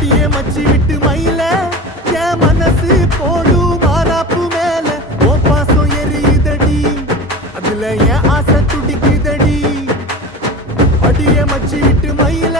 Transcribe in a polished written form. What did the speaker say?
அடியே மச்சி விட்டு மயில என் மனசு போடும் மாறாப்பு மேல ஓ பாசம் எரியுதடி அதுல என் ஆசை துடிக்குதடி அடியே மச்சி விட்டு மயில